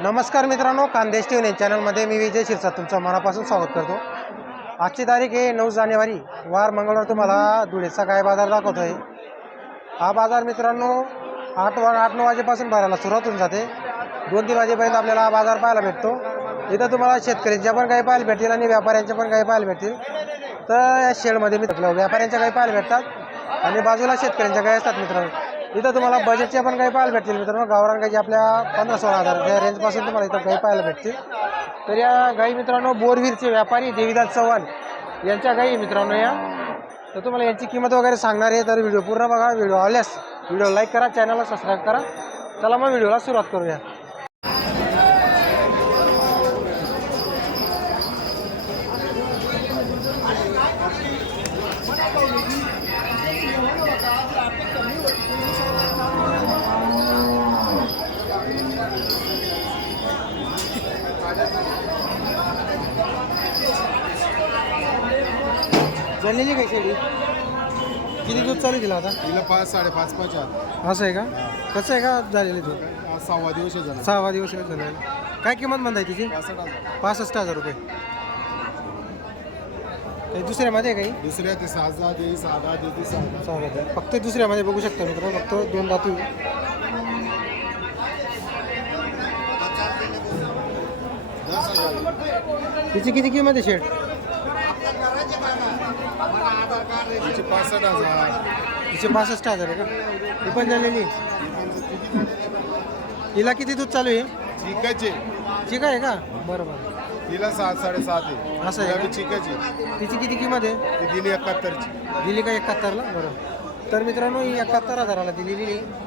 नमस्कार मित्रांनो Khandesh T V चॅनलमध्ये मी विजय शिरसा तुमचं मनापासून स्वागत करतो. आजची तारीख आहे नऊ जानेवारी. वार मंगळवार तुम्हाला धुळेचा गाय बाजार दाखवतो आहे हा बाजार मित्रांनो आठ वा आठ नऊ वाजेपासून भरायला सुरुवात होऊन जाते. दोन तीन वाजेपर्यंत आपल्याला हा बाजार पाहायला भेटतो. इथं तुम्हाला शेतकऱ्यांच्या पण काही पाहायला भेटतील आणि व्यापाऱ्यांच्या पण काही पाहायला भेटतील. तर या शेडमध्ये मित्र व्यापाऱ्यांच्या काही पाहायला भेटतात आणि बाजूला शेतकऱ्यांच्या काही असतात मित्रांनो. इथं तुम्हाला बजेटच्या पण काही पाहायला भेटतील मित्रांनो. गावरान गायची आपल्या पंधरा सोळा हजार या रेंजपासून तुम्हाला इथं गाई पाहायला भेटतील. तर या गाई मित्रांनो बोरवीरचे व्यापारी देवीदास चव्हाण यांच्या गाई मित्रांनो या. तर तुम्हाला यांची किंमत वगैरे सांगणार आहे तर व्हिडिओ पूर्ण बघा. व्हिडिओ आल्यास व्हिडिओ लाईक करा चॅनलला सबस्क्राईब करा. चला मग व्हिडिओला सुरुवात करूया. जळलेली काय शेडी किती दूध चालू दिला आता? तिला पाच साडेपाच पाच आहे. असं आहे का? कसं आहे का झालेली दूध? आज सहावा दिवस आहे झाला सहावा दिवस झाला काय किंमत म्हणताय तिची? पासष्ट हजार. पासष्ट हजार रुपये. काही दुसऱ्यामध्ये आहे काही? दुसऱ्या ते सहा दहा दे सहा दहा दे ते सहा दहा. हजार फक्त दुसऱ्यामध्ये बघू शकता मित्रांनो फक्त दोन दाती दस हजार. तिची किती किंमत आहे शेड? तिचे पासष्ट हजार. तिचे पासष्ट हजार आहे का? ही पण झालेली. हिला किती दूध चालू आहे? चिकाचे. ठीक आहे का? बरोबर तिला सात साडेसात आहे. असं आहे का? चिकाची. तिची किती किंमत आहे? ती दिली एकाहत्तरची. दिली का एकाहत्तरला? बरं. तर मित्रांनो ही एकाहत्तर हजाराला दिलेली आहे.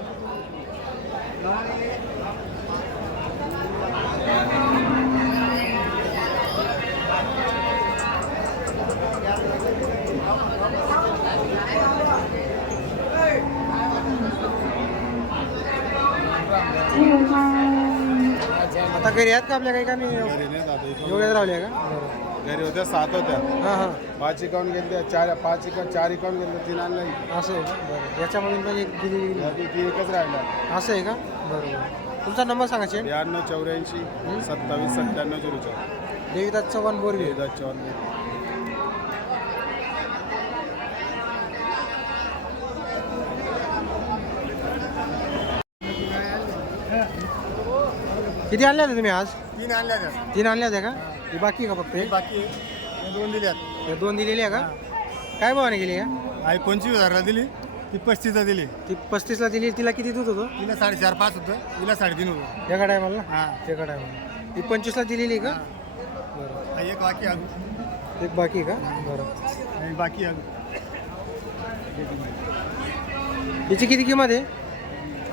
आता घरी आहेत का आपल्या काही का नाही घरी नाही जात. एवढ्याच रावल्या का? बरं घरी होत्या सात होत्या. हां हां. पाच इकाउंट घेतल्या चार पाच इकाउंट चार इकाउंट घेतल्या तीन आणल्या. असं आहे का? बरं. याच्यामधून पण एक दिली यादी ती एकच राहिला. असं आहे का? बरोबर तुमचा नंबर सांगा चेंड ब्याण्णव चौऱ्याऐंशी सत्तावीस सत्त्याण्णव झिरो चार. देवीदास चव्हाण बोरवे देवदास किती आणल्या होत्या तुम्ही आज? तीन आणल्या तीन आणल्या होत्या का? ही बाकी आहे का फक्त एक? बाकी दोन दिल्यात हे दोन दिलेली आहे का? काय भावाने गेली का आई पंचवीस हजारला दिली ती पस्तीसला दिली. ती पस्तीसला दिली तिला किती दूध होतं? तिला साडेचार पाच होतं तिला साडेतीन होतं. एका टायमाला? हा. एका टायमाला. ती पंचवीसला दिलेली आहे का? बरं हा, एक बाकी अजून. एक बाकी आहे का? बरं. आणि बाकी अजून. हिची किती किंमत आहे?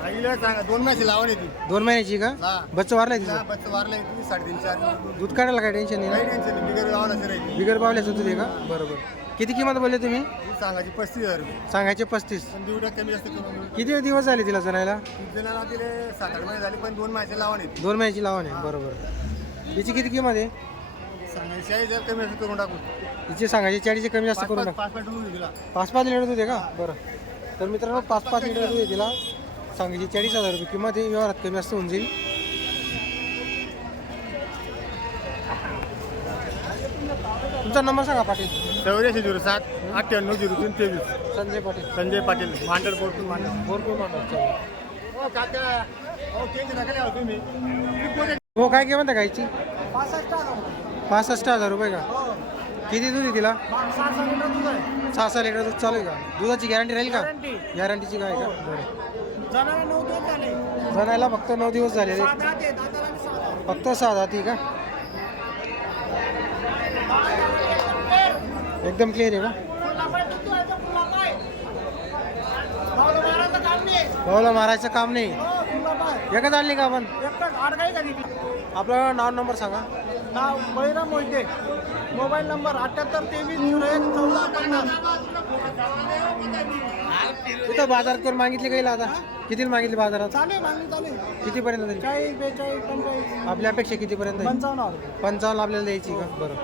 आईला सांगा दोन महिन्याची लावण येते दोन महिन्याची का? हा. बच्चं वारलाय तिचं? बच्चा वारला येते साडेतीन चार. दूध काढायला काय टेन्शन नाही ना? टेन्शन नाही बिगर गावाला राहायची बिगर पावल्याचं दूध आहे का? बरोबर. किती किंमत बोलले तुम्ही? सांगायची पस्तीस हजार रुपये. सांगायचे पस्तीस. पण कमी जास्त करून देऊ. किती दिवस झाले तिला जणायला दिले सात आठ महिने झाले पण दोन महिन्याची लावण येते दोन महिन्याची लावण आहे बरोबर. हिची किती किंमत आहे? सांगायची जर कमी जास्त करून टाकू. सांगायची चाळीसची कमी जास्त पाच करून पाच पाच पाच लिटर दूध आहे का? बरं. तर मित्रांनो पाच पाच लिटर दूध आहे तिला. सांगायची चाळीस हजार रुपये किंमत आहे व्यवहारात कमी जास्त होऊन जाईल. तुमचा नंबर सांगा पाटील. चौऱ्याऐंशी झिरो सात अठ्ठ्याण्णव झिरो तीन तेवीस. संजय पाटील. संजय पाटील मांडल कोर्टून मांडल भरपूर चालेल. हो हो हो काय किंमत आहे गायची पासष्ट हजार रुपये का? किती दूध आहे तिला? सहा सहा लिटर दूध चालू आहे का? दुधाची गॅरंटी राहील का? गॅरंटीची काय का? बरं. जणायला फक्त नऊ दिवस झाले. फक्त सहा जाती का? एकदम क्लिअर आहे का? भाऊला मारायचं काम नाही. एकच आणली का आपण? आपलं नाव नंबर सांगा. नाव बळीराम मोहिते. मोबाईल नंबर अठ्याहत्तर तेवीस झिरो एक चौदा पन्नास. तिथं बाजारात करून मागितली काही आता? किती मागितली बाजारात? मागणी चालेल कितीपर्यंत तरी? चाळीस बेचाळीस पंचेचाळीस. आपल्या अपेक्षा कितीपर्यंत आहे? पंचावन्न पंचावन्न आपल्याला द्यायची का? बरं.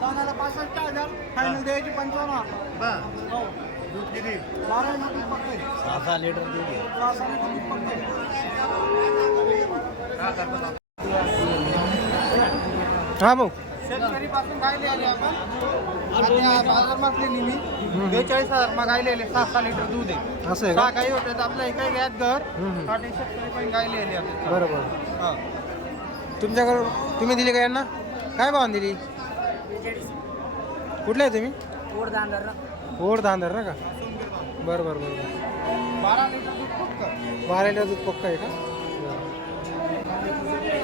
सांगायला पासष्ट हजार. फायनल द्यायची पंचावन्न हजार. हो. दूध किती? बारा लिटर दूध पकते सहा सहा लिटर दूध आहे सहा सहा लिटर दूध पकते हा भाऊ. शेतकरी पासून गाय लिहिले आपण आता बाजार मागले मी बेचाळीस हजार मग गाय लिहिले सहा सहा लिटर दूध आहे. असं आहे सहा का गाई होत्या आपल्या एका घ्यात घर हम्म. साठी शेतकरी पण गाय लिहिली आपण बरं बरं हा. तुमच्याकडं तुम्ही दिली का यांना? काय भावाने दिली? कुठले आहे तुम्ही? ओढ दांदर ना. का? बरं बरं बरं बरं. बारा लिटर दूध फक्त. बारा लिटर दूध पक्का आहे का?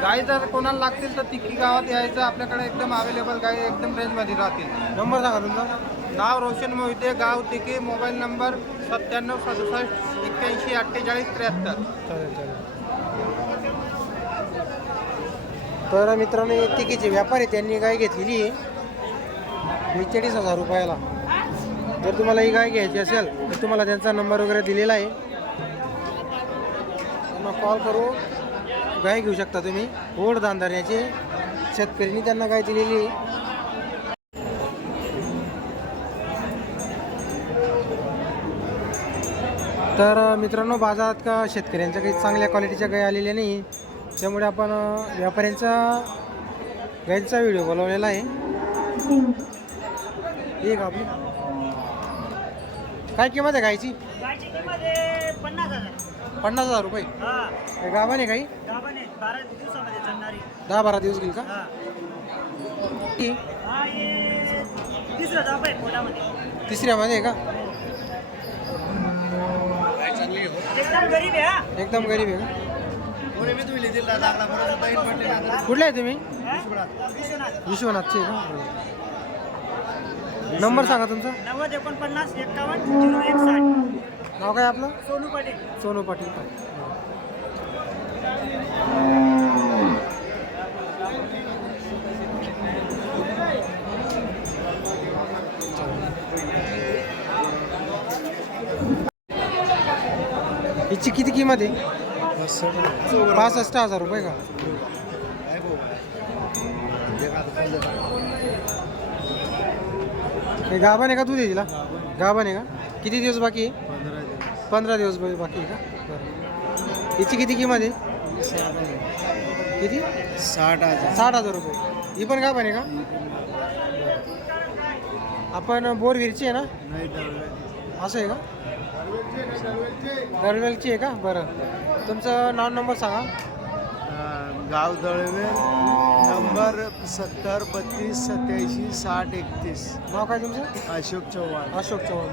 गाय जर कोणाला लागतील तर तिकी गावात यायचं. आपल्याकडे एकदम अवेलेबल गाय एकदम रेंजमध्ये राहतील. नंबर सांगा तुमचा. नाव रोशन मोहिते गाव तिकी मोबाईल नंबर सत्त्याण्णव सदुसष्ट एक्क्याऐंशी अठ्ठेचाळीस त्र्याहत्तर. चालेल चालेल. तर मित्रांनो एक तिकीचे व्यापारी त्यांनी गाय घेतलेली आहे. बेचाळीस हजार रुपयाला. जर तुम्हाला ही गाय घ्यायची असेल तर तुम्हाला त्यांचा नंबर वगैरे दिलेला आहे. त्यांना कॉल करू. गाय घेऊ शकता तुम्ही. ओढ धांधारण्याचे शेतकऱ्यांनी त्यांना गाय दिलेली आहे. तर मित्रांनो बाजारात का शेतकऱ्यांच्या काही चांगल्या क्वालिटीच्या गाय आलेल्या नाही. त्यामुळे आपण व्यापाऱ्यांचा गायींचा व्हिडिओ बोलवलेला आहे. एक आपली. काय किंमत आहे गायची गायची किंमत आहे पन्नास हजार. पन्नास हजार रुपये. हा. नाही काही? बारा दिवसामध्ये चालणारी दहा बारा दिवस घेईल का? हा. ती? हा हे तिसरं दाब आहे पोटामध्ये. तिसऱ्यामध्ये आहे का? एकदम गरीब आहे हा. एकदम गरीब आहे का? कुठले आहे तुम्ही? हा? विश्वनाथ. विश्वनाथचे आहे का? बरं. नंबर सांगा तुमचा. नव्वद एकोणपन्नास एक्कावन्न झिरो एक साठ नाव काय आपलं? सोनू पाटील. सोनू पाटील. हिची किती किंमत आहे? पासष्ट हजार रुपये का? हे गाभण आहे का दूध आहे तिला? गाभण आहे का? किती दिवस बाकी आहे? पंधरा दिवस. बा- बाकी आहे का? बरं. हिची किती किंमत आहे? किती? साठ हजार. साठ हजार रुपये. ही पण गाभण आहे का? आपण बोरविरची आहे ना? असं आहे का? गरवेलची आहे का? बरं. तुमचं नाव नंबर सांगा. गाव दळवे नंबर सत्तर बत्तीस सत्याऐंशी साठ एकतीस. नाव काय तुमचं? अशोक चव्हाण. अशोक चव्हाण.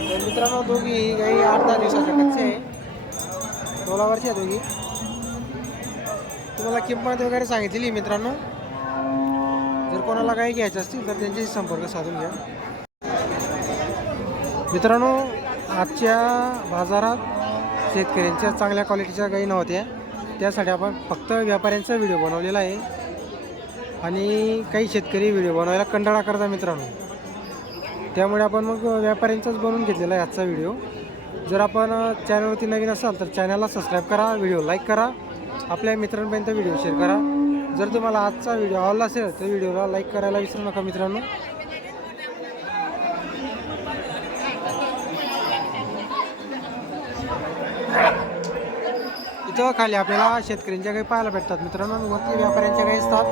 तर मित्रांनो दोघी गाई आठ दहा दिवसाच्या कच्चे आहे. सोळा आहे दोघी. तुम्हाला किंमत वगैरे सांगितलेली मित्रांनो. जर कोणाला गाई घ्यायच्या असतील तर त्यांच्याशी संपर्क साधून घ्या. मित्रांनो आजच्या बाजारात शेतकऱ्यांच्या चांगल्या क्वालिटीच्या गाई नव्हत्या. त्यासाठी आपण फक्त व्यापाऱ्यांचा व्हिडिओ बनवलेला आहे. आणि काही शेतकरी व्हिडिओ बनवायला कंटाळा करता मित्रांनो. त्यामुळे आपण मग व्यापाऱ्यांचाच बनवून घेतलेला आहे आजचा व्हिडिओ जर आपण चॅनलवरती नवीन असाल तर चॅनलला सबस्क्राईब करा व्हिडिओ लाईक करा आपल्या मित्रांपर्यंत व्हिडिओ शेअर करा. जर तुम्हाला आजचा व्हिडिओ आवडला असेल तर व्हिडिओला लाईक करायला विसरू नका मित्रांनो. इथं खाली आपल्याला शेतकऱ्यांच्या काही पाहायला भेटतात. मित्रांनो वरती व्यापाऱ्यांच्या काही असतात.